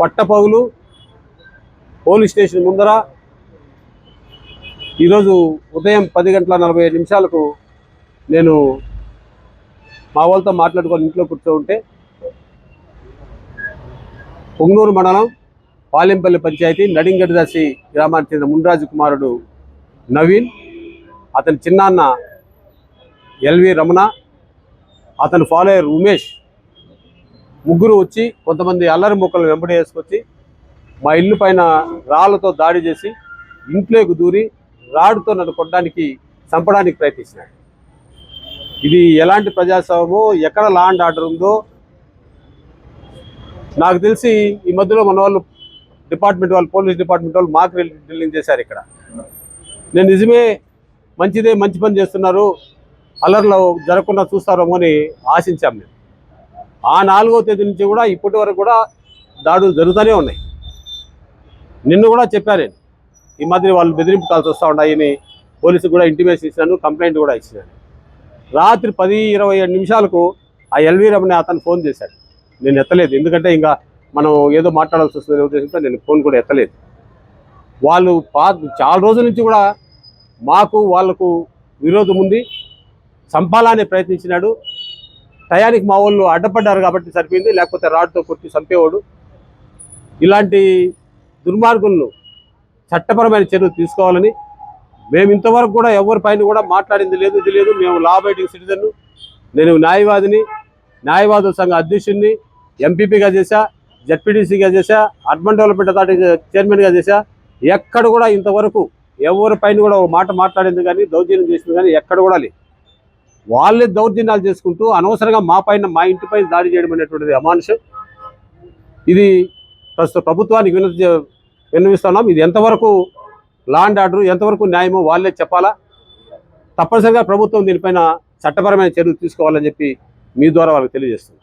పట్టపగులు police station ముందర ఈరోజు ఉదయం 10:45 నేను మా వాళ్ళతో మాట్లాడుకొని ఇంట్లో కూర్చోంటే పొంగనూరు మండలం పాలెంపల్లి పంచాయతీ నడింగడిదాసి గ్రామానికి చెందిన మున్రాజు కుమారుడు నవీన్, అతని చిన్నాన్న ఎల్వి రమణ, అతని ఫాలోయర్ ఉమేష్ ముగ్గురు వచ్చి కొంతమంది అల్లరి మొక్కలు వెంబడి వేసుకొచ్చి మా ఇల్లు పైన రాళ్లతో దాడి చేసి ఇంట్లోకి దూరి రాడుతో నన్ను కొట్టడానికి చంపడానికి ప్రయత్నించినాడు. ఇది ఎలాంటి ప్రజాస్వామ్యమో, ఎక్కడ లా అండ్ ఆర్డర్ ఉందో నాకు తెలిసి ఈ మధ్యలో మన వాళ్ళు డిపార్ట్మెంట్ వాళ్ళు, పోలీస్ డిపార్ట్మెంట్ వాళ్ళు మాకు డ్రిల్లింగ్ చేశారు ఇక్కడ. నేను నిజమే మంచిదే, మంచి పని చేస్తున్నారు, అల్లర్లు జరగకుండా చూస్తారేమో అని ఆశించాం. మేము ఆ 4వ తేదీ నుంచి కూడా ఇప్పటి వరకు కూడా దాడులు జరుగుతూనే ఉన్నాయి. నిన్ను కూడా చెప్పాను, ఈ మధ్య వాళ్ళు బెదిరింపు కాల్సి వస్తూ ఉన్నాయని పోలీసుకు కూడా ఇంటిమేషన్ ఇచ్చినాను, కంప్లైంట్ కూడా ఇచ్చినాను. రాత్రి 10:27 ఆ ఎల్వి రమణ అతను ఫోన్ చేశాడు. నేను ఎత్తలేదు, ఎందుకంటే ఇంకా మనం ఏదో మాట్లాడాల్సి వస్తుంది ఉద్దేశంతో నేను ఫోన్ కూడా ఎత్తలేదు. వాళ్ళు చాలా రోజుల నుంచి కూడా మాకు వాళ్లకు విరోధం ఉంది, చంపాలనే ప్రయత్నించినాడు. టయానికి మా వాళ్ళు అడ్డపడ్డారు కాబట్టి సరిపోయింది, లేకపోతే రాడ్తో కొట్టి చంపేవాడు. ఇలాంటి దుర్మార్గులను చట్టపరమైన చర్యలు తీసుకోవాలని మేము ఇంతవరకు కూడా ఎవరిపైన కూడా మాట్లాడింది లేదు, ఇది లేదు. మేము లా అబైడింగ్ సిటిజన్, నేను న్యాయవాదిని, న్యాయవాదుల సంఘ అధ్యక్షుడిని, ఎంపీపీగా చేశా, జడ్పీటీసీగా చేశా, అర్బన్ డెవలప్మెంట్ అథారిటీ చైర్మన్గా చేశా. ఎక్కడ కూడా ఇంతవరకు ఎవరి పైన కూడా ఒక మాట మాట్లాడింది కానీ దౌర్జన్యం చేసింది కానీ ఎక్కడ కూడా లేదు. వాళ్ళే దౌర్జన్యాలు చేసుకుంటూ అనవసరంగా మా ఇంటి పైన దాడి చేయడం అనేటువంటిది అమానుషం. ఇది ప్రస్తుత ప్రభుత్వానికి విన్నవిస్తున్నాం. ఇది ఎంతవరకు లా అండ్ ఆర్డర్, ఎంతవరకు న్యాయమో వాళ్ళే చెప్పాలా. తప్పనిసరిగా ప్రభుత్వం దీనిపైన చట్టపరమైన చర్యలు తీసుకోవాలని చెప్పి మీ ద్వారా వాళ్ళకి తెలియజేస్తుంది.